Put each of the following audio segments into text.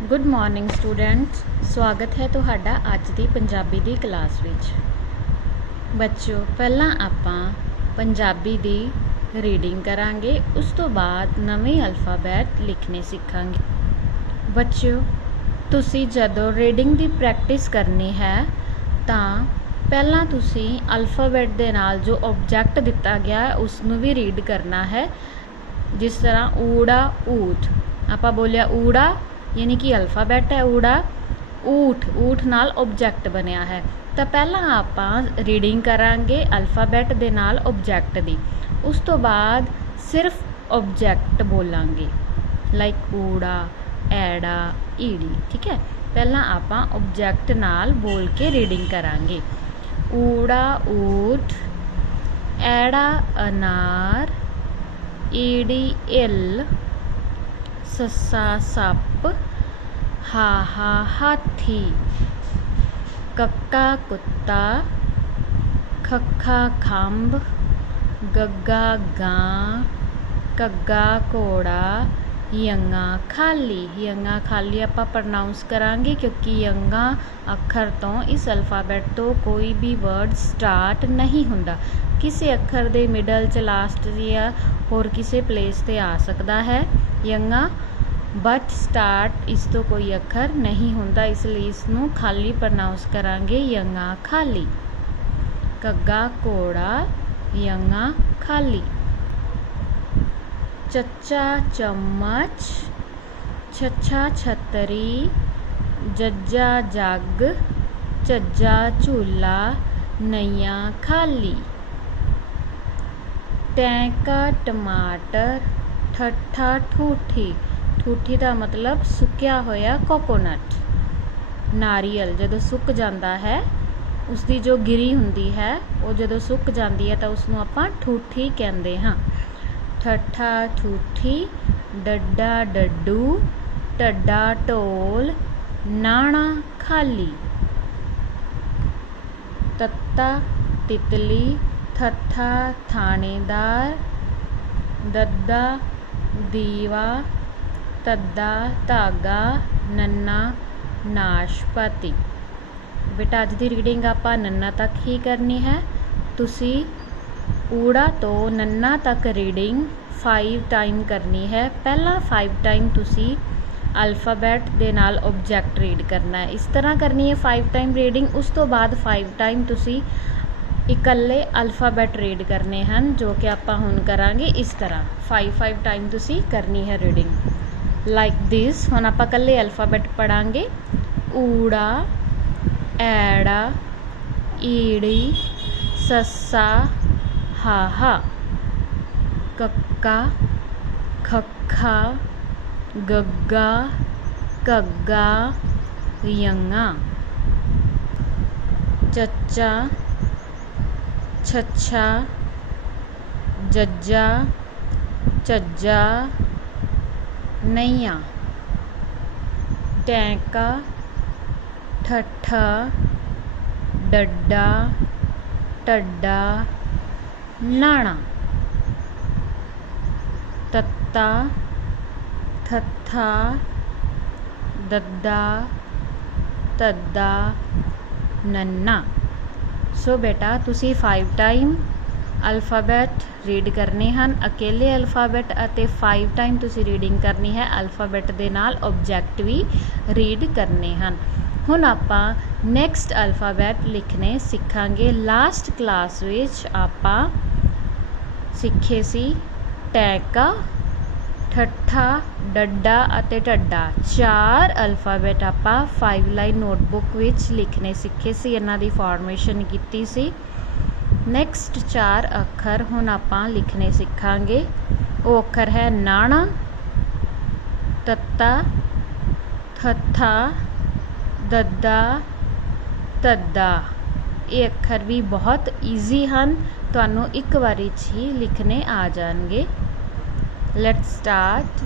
Good morning students, ਸਵਾਗਤ ਹੈ ਤੁਹਾਡਾ ਅੱਜ ਦੀ ਪੰਜਾਬੀ ਦੀ ਕਲਾਸ ਵਿੱਚ। ਬੱਚਿਓ, ਪਹਿਲਾਂ ਆਪਾਂ ਪੰਜਾਬੀ ਦੀ ਰੀਡਿੰਗ ਕਰਾਂਗੇ, ਉਸ ਤੋਂ ਬਾਅਦ ਨਵੇਂ ਅਲਫਾਬੈਟ ਲਿਖਣੇ ਸਿੱਖਾਂਗੇ। ਬੱਚਿਓ, ਤੁਸੀਂ ਜਦੋਂ ਰੀਡਿੰਗ ਦੀ ਪ੍ਰੈਕਟਿਸ ਕਰਨੀ ਹੈ ਤਾਂ ਪਹਿਲਾਂ ਤੁਸੀਂ ਅਲਫਾਬੈਟ ਦੇ ਨਾਲ ਜੋ ਆਬਜੈਕਟ ਦਿੱਤਾ ਗਿਆ ਹੈ ਉਸ ਨੂੰ ਵੀ ਰੀਡ ਕਰਨਾ ਹੈ। ਜਿਸ ਤਰ੍ਹਾਂ ਊੜਾ ਊਠ, ਆਪਾਂ ਬੋਲਿਆ ਊੜਾ यानी कि अल्फाबैट है ऊड़ा, ऊठ ऊठ नाल ऑब्जेक्ट बनया है। तो पहला आप रीडिंग करांगे अल्फाबैट दे नाल ऑब्जेक्ट दी, उस तो बाद सिर्फ ऑब्जेक्ट बोलांगे लाइक ऊड़ा ऐड़ा ईड़ी। ठीक है, पहला आप ऑब्जेक्ट नाल बोल के रीडिंग करांगे। ऊड़ा ऊठ, ऐड़ा अनार, ईड़ी इल, सस्सा सप, हाहा हाथी, कक्का कुत्ता, खक्खा खंभ, गग्गा गां, कग्गा घोड़ा, यंगा खाली। यंगा खाली आप प्रोनाउंस करांगे क्योंकि यंगा अखर तो इस अल्फाबैट तो कोई भी वर्ड स्टार्ट नहीं हुंदा। किसी अखर दे मिडल च लास्ट या होर किसी प्लेस ते आ सकता है यंगा, बट स्टार्ट इस तो कोई अखर नहीं हुंदा, इसलिए इसनूं खाली प्रोनाउंस करांगे यंगा खाली। कग्गा घोड़ा, यंगा खाली। चच्चा चम्मच, छच्छा छतरी, जज्जा जग, झज्जा झूला, नैया खाली। टैंका टमाटर, ठट्ठा ठूठी, ठूठी का मतलब सुक्या होया कोकोनट। नारियल जदों सुक जाता है उसकी जो गिरी हुंदी है वो जदों सुक जाती है तो उसनूं आपां ठूठी कहते हाँ। ठट्ठा ठूठी, डड्डा डड्डू, टड्डा ढोल, नाणा खाली। तत्ता तितली, थत्था थानेदार, दद्दा दीवा, तद्दा धागा, नन्ना नाशपाती। बेटा अज की रीडिंग आपां नन्ना तक ही करनी है। तुसी ऊड़ा तो नन्ना तक रीडिंग 5 टाइम करनी है। पहला 5 टाइम तुसी अल्फाबैट दे नाल ऑब्जेक्ट रीड करना है, इस तरह करनी है 5 टाइम रीडिंग। उस तो बाद 5 टाइम तुसी इकल्ले अल्फाबैट रीड करने हैं जो कि आपां हुण करांगे इस तरह 5 टाइम तुसी करनी है रीडिंग लाइक दिस। हुण आपां कल्ले अल्फाबैट पढ़ांगे। ऊड़ा, ऐड़ा, ईड़ी, सस्सा हाहा, कक्का खक्खा, गग्गा कग्गा, यंगा। चच्चा छच्छा, जज्जा झज्जा, नैया। टैंका ठट्ठा, डड्डा टड्डा, नाणा। तत्ता थत्था, दद्दा तद्दा, नन्ना। सो बेटा तुसी 5 टाइम अल्फाबैट रीड करने हैं, अकेले अल्फाबैट अते 5 टाइम तुसी रीडिंग करनी है अल्फाबैट दे नाल ऑब्जेक्ट भी रीड करने हैं। हुण आपां नैक्सट अल्फाबैट लिखने सिखांगे। लास्ट क्लास विच आपां सिखे सी टैंका, ठट्ठा, डड्डा अते टड्डा। 4 अल्फाबैट आपां 5 लाइन नोटबुक विच लिखने सीखे सी, इन्हां दी फॉर्मेशन कीती सी। नैक्सट 4 अखर हुण आपां लिखने सिखांगे। वो अखर है नाणा, तत्ता, थत्था, दद्दा तद्दा। ये अखर भी बहुत ईजी हैं, तुहानूं एक बारी ही लिखने आ जाएंगे। Let's start.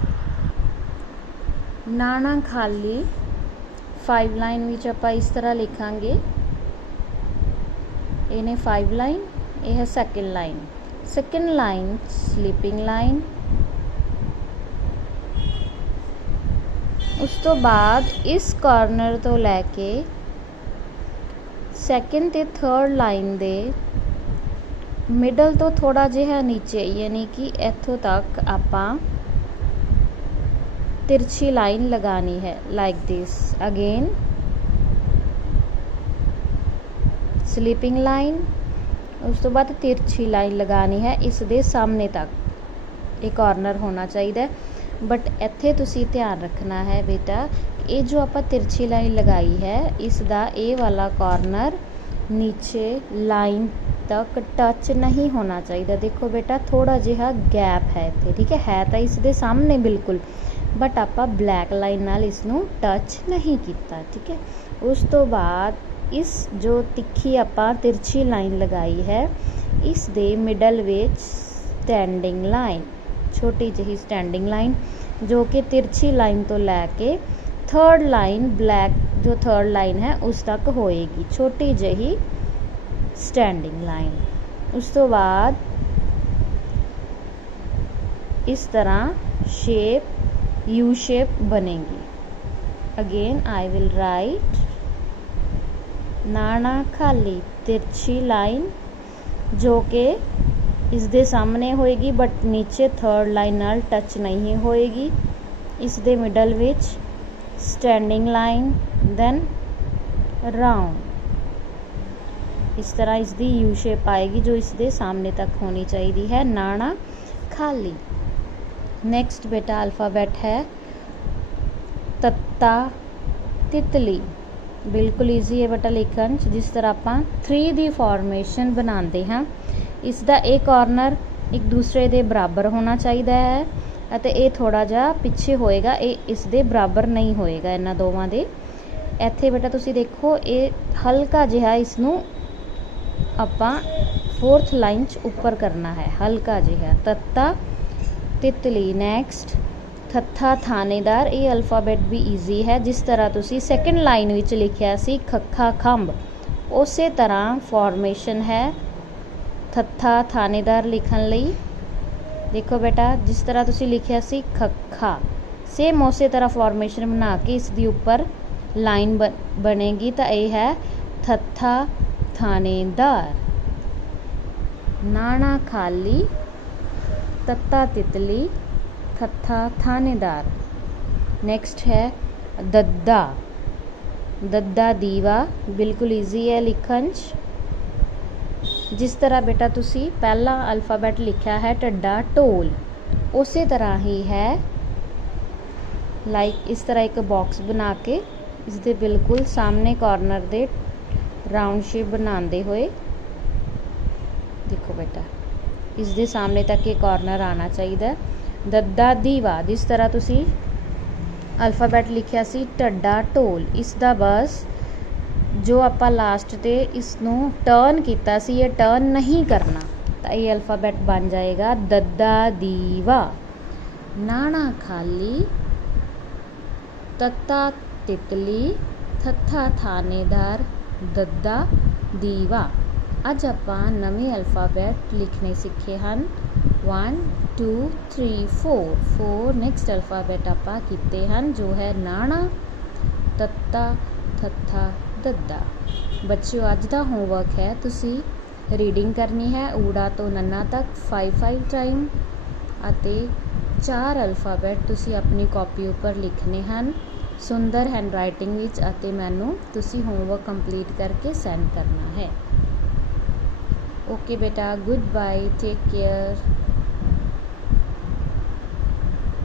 नाणा खाली 5 लाइन विच आपां इस तरह लिखांगे। इन्हें 5 लाइन, यह है सेकंड लाइन स्लीपिंग लाइन, ਉਸ ਤੋਂ ਬਾਅਦ ਇਸ ਕਾਰਨਰ ਤੋਂ ਲੈ ਕੇ ਸੈਕਿੰਡ ਤੇ ਥਰਡ ਲਾਈਨ ਦੇ ਮਿਡਲ ਤੋਂ ਥੋੜਾ ਜਿਹਾ ਨੀਚੇ ਯਾਨੀ ਕਿ ਇੱਥੋਂ ਤੱਕ ਆਪਾਂ तिरछी लाइन लगानी है like this. Again sleeping line, उस तो बाद तिरछी लाइन लगानी है इस दे सामने तक। ये कॉर्नर होना चाहिए, बट इत्थे तुसी ध्यान रखना है बेटा, ये जो आप तिरछी लाइन लगाई है इसका ये वाला कॉर्नर नीचे लाइन तक टच नहीं होना चाहिए। देखो बेटा थोड़ा जिहा गैप है इत्थे, ठीक है तो इस दे सामने बिल्कुल, बट आप ब्लैक लाइन नाल इसनू टच नहीं किया, ठीक है। उस तो बाद इस जो तिखी आपां तिरछी लाइन लगाई है इस दे मिडल विच स्टैंडिंग लाइन, छोटी जी स्टैंडिंग लाइन जो कि तिरछी लाइन तो लैके थर्ड लाइन ब्लैक जो थर्ड लाइन है उस तक होएगी, छोटी जी स्टैंडिंग लाइन। उस तो बाद इस तरह शेप यू शेप बनेगी। अगेन आई विल राइट नाना खाली तिरछी लाइन जो कि इस दे सामने होएगी बट नीचे थर्ड लाइन नाल टच नहीं होएगी। इस दे मिडल विच स्टैंडिंग लाइन, देन राउंड, इस तरह इसकी यू शेप आएगी जो इस दे सामने तक होनी चाहिए है, नाना खाली। नेक्स्ट बेटा अल्फ़ाबेट है तत्ता तितली, बिल्कुल ईजी है बेटा लिखन। जिस तरह आप 3 दी फॉर्मेशन बनाते हैं इसका एक कॉर्नर एक दूसरे के बराबर होना चाहिए है, ਅਤੇ ਇਹ थोड़ा ਜਿਹਾ ਪਿੱਛੇ ਹੋਏਗਾ, ਇਹ ਇਸ ਦੇ ਬਰਾਬਰ ਨਹੀਂ ਹੋਏਗਾ ਇਹਨਾਂ ਦੋਵਾਂ ਦੇ। ਇੱਥੇ ਬੇਟਾ ਤੁਸੀਂ ਦੇਖੋ ਇਹ ਹਲਕਾ ਜਿਹਾ ਇਸ ਨੂੰ ਆਪਾਂ 4th ਲਾਈਨ 'ਚ ਉੱਪਰ ਕਰਨਾ ਹੈ, ਹਲਕਾ ਜਿਹਾ ਤੱਤਾ तितली। नैक्सट थत्था थानेदार, ये अल्फाबेट भी ईजी है। जिस तरह तुसी सैकेंड लाइन विच लिखिया सी खखा खंभ, उस तरह फॉर्मेशन है थत्था थानेदार लिखन लई। देखो बेटा जिस तरह तुसी लिखिया सी खखा, सेम उस तरह फॉर्मेशन बना के इसके उपर लाइन बनेगी, तो यह है थत्था थानेदार। नाना खाली तत्ता तितली थत्था थानेदार। नेक्स्ट है दद्दा, दद्दा दीवा, बिल्कुल ईजी है लिखन। जिस तरह बेटा तुसी पहला अल्फाबेट लिखा है टड्डा ढोल, उस तरह ही है लाइक इस तरह एक बॉक्स बना के इसके बिल्कुल सामने कॉर्नर दे राउंड शेप बनाते हुए देखो बेटा इस दे सामने तक ये कॉर्नर आना चाहिए। दद्दा दीवा, जिस तरह तुसी अल्फाबेट लिखिया सी टड्डा ढोल, इसका बस जो आप लास्ट ते इसनू टर्न किया सी ये टर्न नहीं करना, तो ये अल्फाबेट बन जाएगा दद्दा दीवा। नाना खाली तत्ता तितली थत्था थानेदार दद्दा दीवा। अज आपां नवे अल्फाबेट लिखने सीखे हैं 1 2 3 4 नैक्सट अल्फाबेट आपां कीते हैं जो है नाना तत्ता थत्था दद्दा। बच्चों अज का होमवर्क है तुसी रीडिंग करनी है ऊड़ा तो नन्ना तक 5 टाइम, अते 4 अल्फाबेट तुसी अपनी कॉपी उपर लिखने हैं सुंदर हैंड राइटिंग विच, अते मैनू तुसी होमवर्क कंप्लीट करके सेंड करना है। ओके बेटा, गुड बाय, टेक केयर।